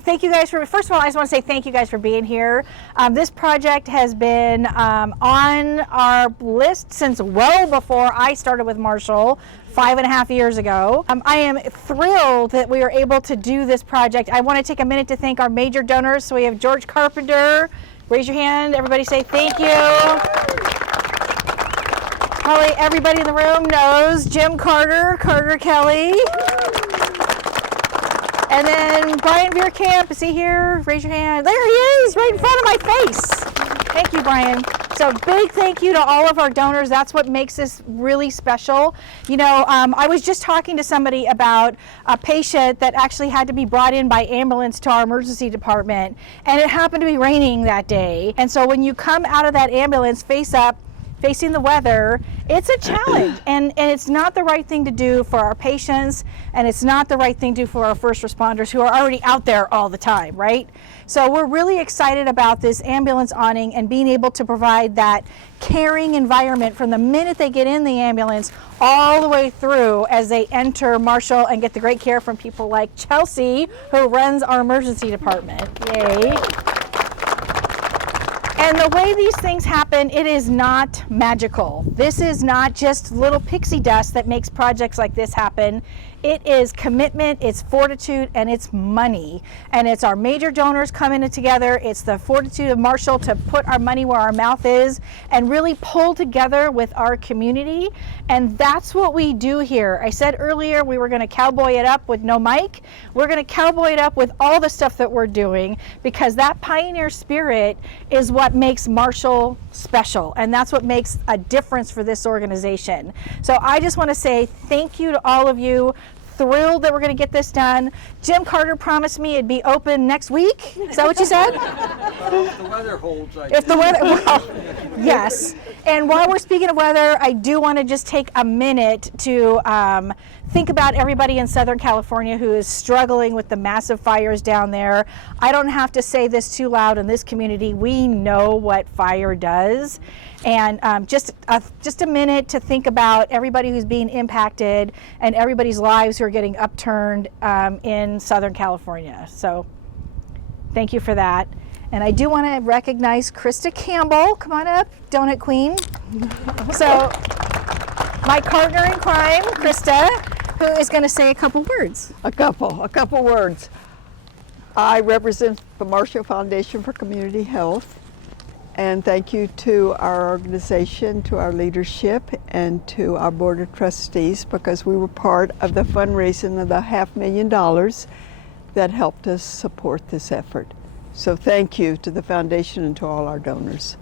Thank you guys first of all, I just want to say thank you guys for being here. This project has been on our list since well before I started with Marshall 5.5 years ago. I am thrilled that we are able to do this project. I want to take a minute to thank our major donors. So we have George Carpenter. Raise your hand. Everybody say thank you. Probably everybody in the room knows Jim Carter Kelly. And then Brian Veerkamp, is he here? Raise your hand. There he is, right in front of my face. Thank you, Brian. So big thank you to all of our donors. That's what makes this really special. You know, I was just talking to somebody about a patient that actually had to be brought in by ambulance to our emergency department, and it happened to be raining that day. And so when you come out of that ambulance face up, facing the weather, it's a challenge, and it's not the right thing to do for our patients, and it's not the right thing to do for our first responders who are already out there all the time, right? So we're really excited about this ambulance awning and being able to provide that caring environment from the minute they get in the ambulance all the way through as they enter Marshall and get the great care from people like Chelsea, who runs our emergency department. Yay. And the way these things happen, it is not magical. This is not just little pixie dust that makes projects like this happen. It is commitment, it's fortitude, and it's money. And it's our major donors coming together. It's the fortitude of Marshall to put our money where our mouth is and really pull together with our community. And that's what we do here. I said earlier we were going to cowboy it up with no mic. We're going to cowboy it up with all the stuff that we're doing, because that pioneer spirit is what makes Marshall special. And that's what makes a difference for this organization. So I just want to say thank you to all of you. Thrilled that we're going to get this done. Jim Carter promised me it'd be open next week. Is that what you said? If the weather holds. If the weather, well, yes. And while we're speaking of weather, I do want to just take a minute to think about everybody in Southern California who is struggling with the massive fires down there. I don't have to say this too loud in this community. We know what fire does. And just a minute to think about everybody who's being impacted and everybody's lives who are getting upturned in Southern California. So thank you for that. And I do want to recognize Krista Campbell. Come on up, Donut Queen. So my partner in crime, Krista, who is going to say a couple words. A couple words. I represent the Marshall Foundation for Community Health. And thank you to our organization, to our leadership, and to our board of trustees, because we were part of the fundraising of the $500,000 that helped us support this effort. So thank you to the foundation and to all our donors.